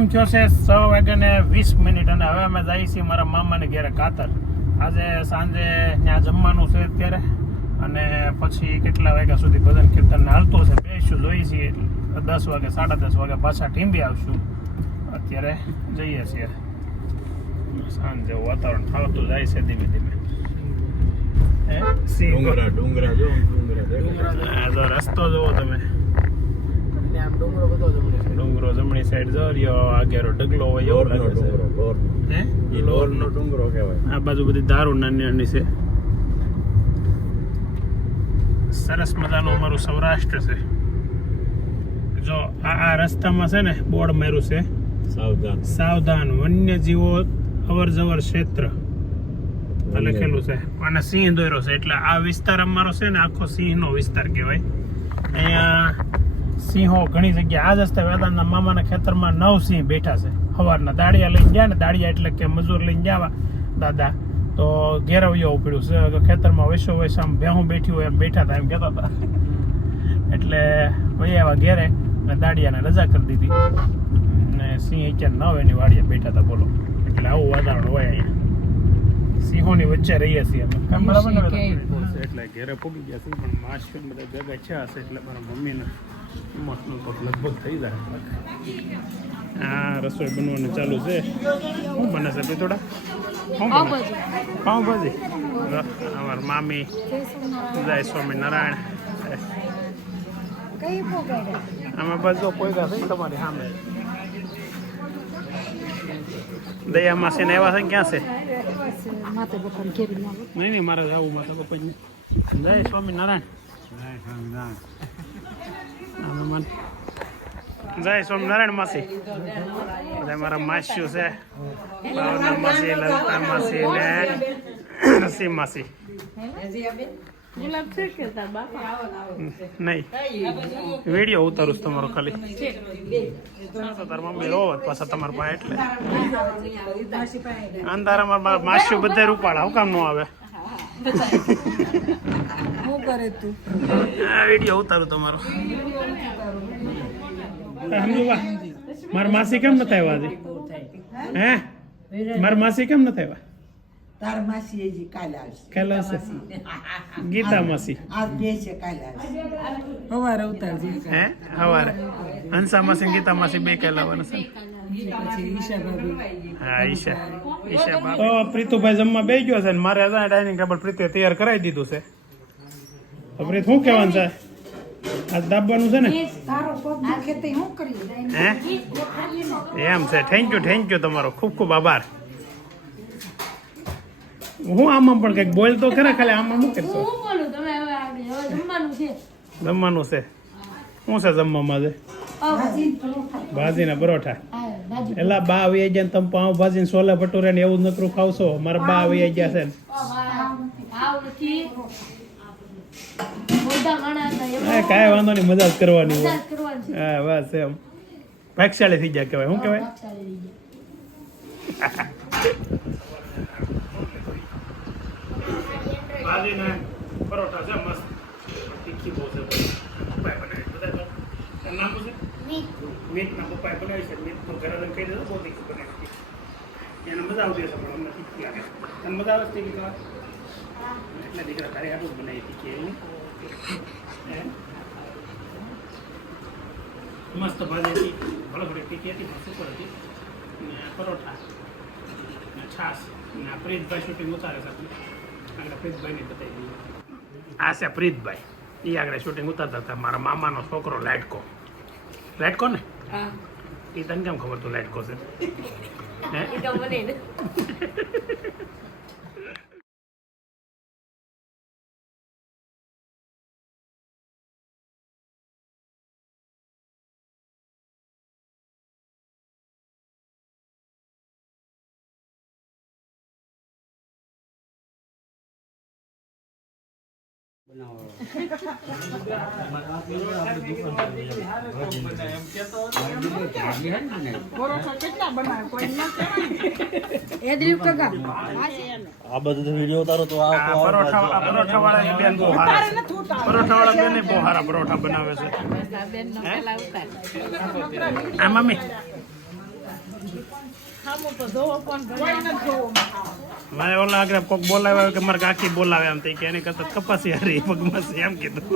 Time થયો છે છ વાગ્યા ને વીસ મિનિટ અને હવે અમે જઈએ છીએ મારા મામાને ઘેરે કાતર. આજે સાંજે ત્યાં જમવાનું છે અત્યારે અને પછી કેટલા વાગ્યા સુધી ભજન કીર્તન હાલતો છે. બેસીશું જોઈએ છીએ દસ વાગે સાડા દસ વાગે પાછા ટીંબી આવશું. અત્યારે જઈએ છીએ. સાંજ વાતાવરણ થાવતું જાય છે ધીમે ધીમે. ડુંગરા ડુંગરા જો રસ્તો જોવો તમે. ડુંગરો જમણે છે. ડુંગરો જમણી સાઈડ જો રહ્યો આગેરો ડગલો હોય એવો લાગે છે. હે? ઈ લોરનો ડુંગરો કહેવાય. આ બાજુ બધી દારૂ નાની નાની છે. સરસ મજાનું અમારું સૌરાષ્ટ્ર છે. જો આ આ રસ્તામાં છે ને બોર્ડ માર્યું છે. સાવધાન. સાવધાન વન્યજીવો અવર જવર ક્ષેત્ર લખેલું છે. અને સિંહ દોર્યો છે. એટલે આ વિસ્તાર અમારો છે ને આખો સિંહનો વિસ્તાર કહેવાય. અહીંયા સિંહો ઘણી જગ્યાએ આ જ હસ્તે વેદાંતના મામાના ખેતરમાં નવ સિંહ બેઠા છે. સવારના દાડિયા લઈને ગયા ને દાડિયા એટલે કે મજૂર લઈને જવા દાદા. તો ઘેરવ્યો ઉપડ્યું છે. ખેતરમાં વૈસો વૈસ આમ ભેહું બેઠી હોય એમ બેઠા હતા એમ કહેતા હતા. એટલે ભાઈ આવ્યા ઘેરે અને દાડિયાને રજા કરી દીધી. ને સિંહ અત્યારે નવ એની વાડીએ બેઠા હતા બોલો. એટલે આવું વાતાવરણ હોય અહીંયા. સિંહોની વચ્ચે રહીએ છીએ અમે. કેમ બરાબર ને એટલે ઘેરે પૂગી ગયા છે. પણ માસ બધા ભેગા છે હશે એટલે મારા મમ્મીને ઇમોશનલ તો લગભગ થઈ જાય. આ રસોઈ બનવાનું ચાલુ છે. શું બને છે પિતોડા? શું બને? પાઉંભાજી. અમારા મામી જય સ્વામિનારાયણ. અમે જો કોઈ છે તમારી સામે. દયા માસી ને એવા છે ક્યાં છે. નહીં નહીં મારે જવું માતા જય સ્વામિનારાયણ. અમે મન જય સ્વામિનારાયણ માસી. બધા મારા માસીઓ છે. ભાવના માસી, લલિતા માસી ને નસીમ માસી. નહીં. વીડિયો ઉતારું છું તમારો ખાલી. મમ્મી રોવ પાછા તમારા પાસે એટલે. અંધારામાં માસીઓ બધા રૂપાળા, હું કામ નો આવે? કરે તું? આ વિડિયો ઉતારું તમારો. માર માસી કેમ નથી આવ્યા આજે? હે? માર માસી કેમ નથી આવ્યા? તાર માસી હજી કાલે આવશે. ખ્યાલ હશે ગીતા માસી. આજ બે છે કાલે આવશે. સવારે ઉતારજે. હે? હવારે હંસા માસી ને ગીતા માસી બે કાલ આવવાના છે. તો પ્રીતુભાઈ જમવા બે ગયો છે ને મારે ડાઇનિંગ ટેબલ પ્રીતે તૈયાર કરાવી દીધું છે. તો પ્રીત શું કહેવાનું છે? આ દાબવાનું છે ને? હે એમ છે. થેન્ક યુ થેન્ક યુ તમારો. ખૂબ ખૂબ આભાર. હું આમાં પણ કંઈક બોલ તો ખરા ખાલી આમાં શું કરશો? જમવાનું છે. જમવાનું છે. શું છે જમવામાં છે ભાજીના પરોઠા. એલા બા આવી ગયા ને તમે પાઉં ભાજી ને છોલે ભટુરે ને એવું નકરું ખાવશો? મારા બા આવી ગયા છે ને આવ નથી મોટા માણસ હતા એમ હા કાંઈ વાંધો નહીં મજા જ કરવાની હોય. મજાક કરવાની હા બસ એમ. ભાગશાળી થઈ જાય કહેવાય શું કહેવાય? પરોઠા છે મસ્ત. તીખી બહુ છે પપ્પાએ નામ શું છે? મીટના પપ્પાએ બનાવી છે મીટ તો ઘરે કહી દેજો બહુ તીખી બનાવી છે. એને મજા આવતી હશે પણ અમને તીખી લાગે. તને મજા આવે છે તીખી ખાવા એટલે દીકરા તારી આપણું જ બનાવી તીખી એવું? મસ્ત ભાજી હતી ભલે થોડી તીખી હતી પણ સુપર હતી. ને પરોઠા ને છાશ ને પ્રીતભાઈ શૂટિંગ ઉતારે છે આગળ પ્રીતભાઈને બતાવી દઈએ. આ છે પ્રીતભાઈ. એ આગળ શૂટિંગ ઉતારતા હતા. મારા મામાનો છોકરો લાઇટકો લાઇટકો ને? એ તને કેમ ખબર તું લાઇટકો છે? હે? આ બધું વીડિયો ઉતારો તો આ પરોઠા આ પરોઠા વાળા બેન બહુ સારા પરોઠા વાળા બેન બહુ સારા પરોઠા બનાવે છે. આ મમ્મી. ખામું તો ધોવો પણ કોઈ નથી ધોવામાં મારે ઓલા આગળ કોક બોલાવ્યો કે મારે કાકી બોલાવે એમ થઈ કે એની કરતા કપાસી હારી પગમાં એમ કીધું.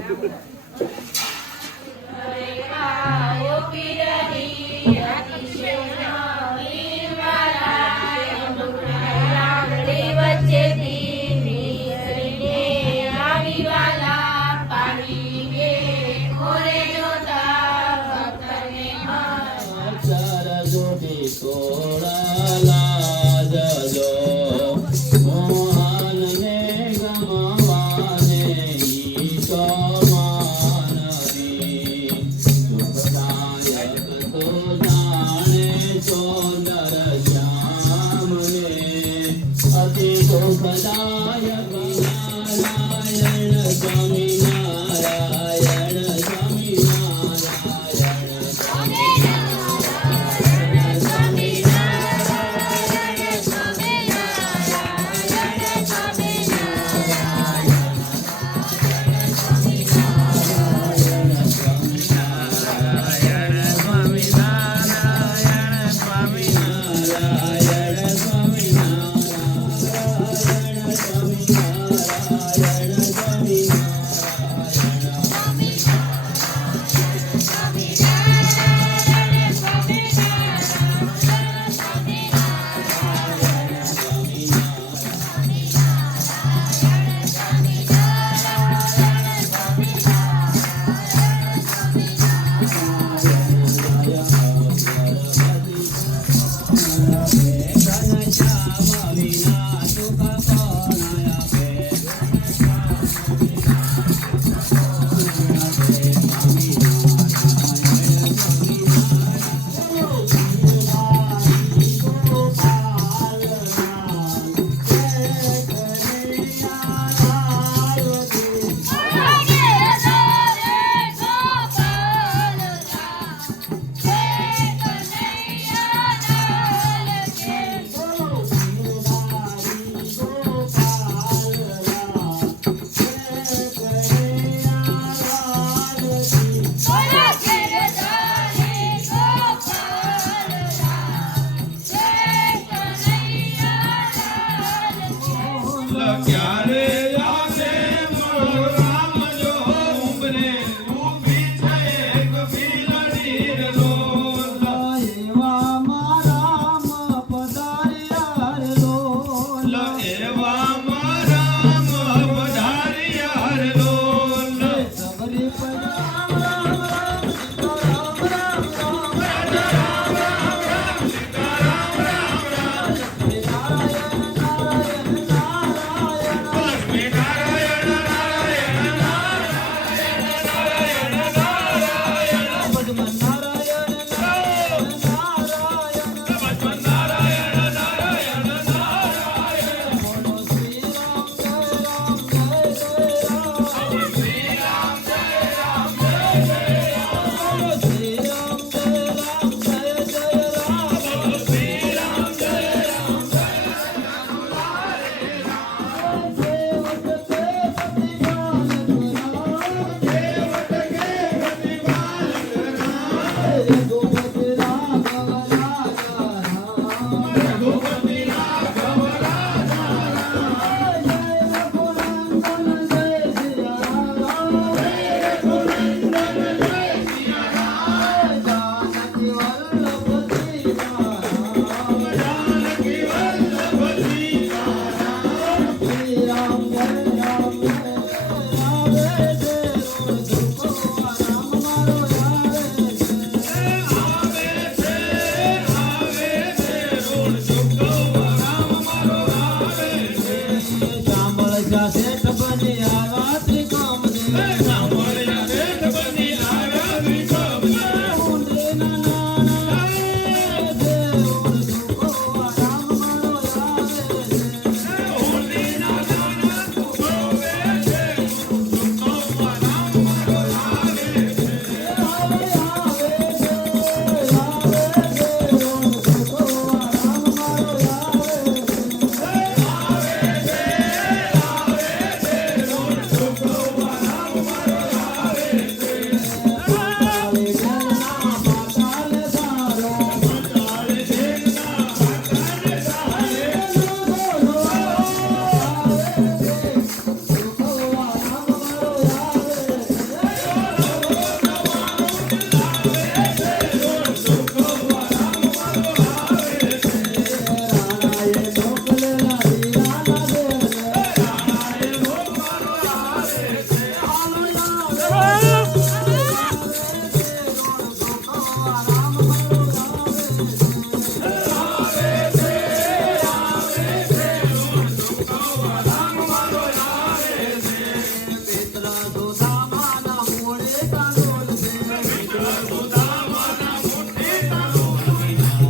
Yeah,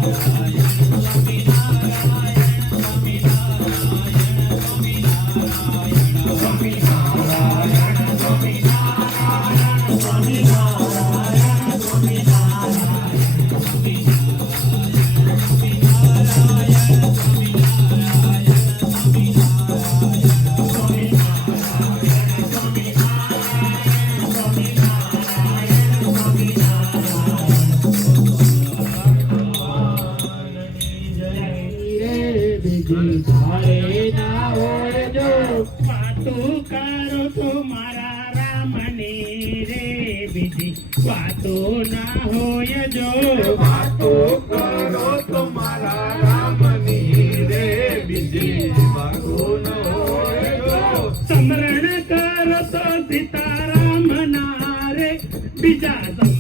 Okay. Be that.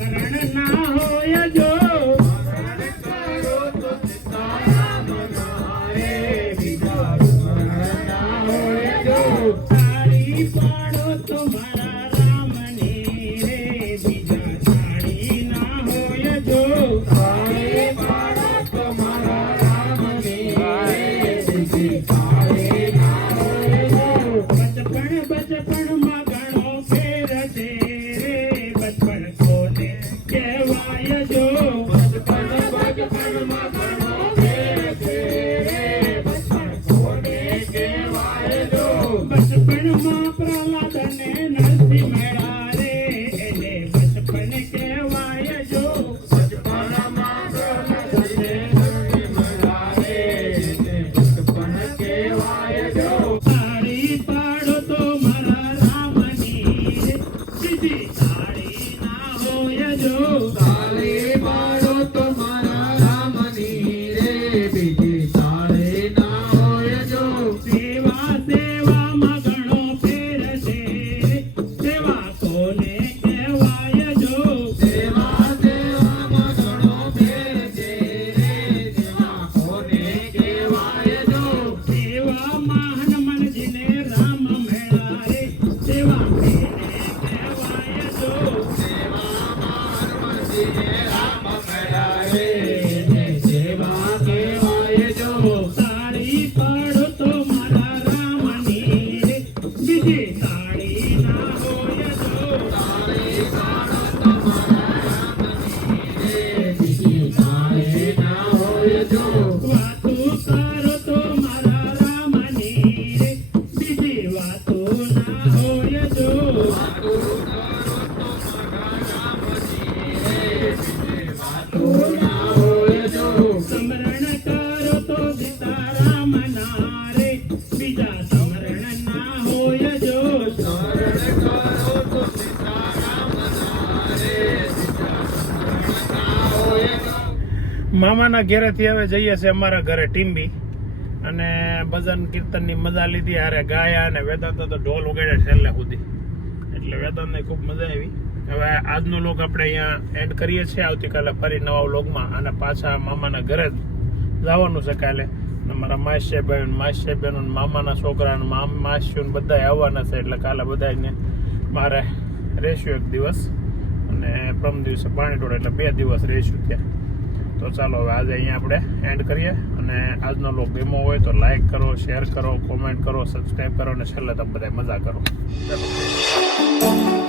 બધાના ઘેરેથી હવે જઈએ છીએ અમારા ઘરે ટીમ્બી અને ભજન કીર્તનની મજા લીધી. હારે ગાયા અને વેદાંત તો ઢોલ વગાડ્યા છેલ્લે સુધી. એટલે વેદાંતને ખૂબ મજા આવી. હવે આજનો લોક આપણે અહીંયા એડ કરીએ છીએ. આવતીકાલે ફરી નવા લોકમાં અને પાછા મામાના ઘરે જ જવાનું છે કાલે. મારા માસી બહેન માસી બહેનો મામાના છોકરા માસીઓ બધા આવવાના છે. એટલે કાલે બધાને મારે રહેશું એક દિવસ. અને પ્રમ દિવસે પાણી ટોળે એટલે બે દિવસ રહીશું ત્યાં. તો ચાલો હવે આજે અહીંયા આપણે એન્ડ કરીએ. અને આજનો લોક ગેમો હોય તો લાઇક કરો શેર કરો કોમેન્ટ કરો સબસ્ક્રાઈબ કરો અને છેલ્લે તમે બધા મજા કરો. ચાલો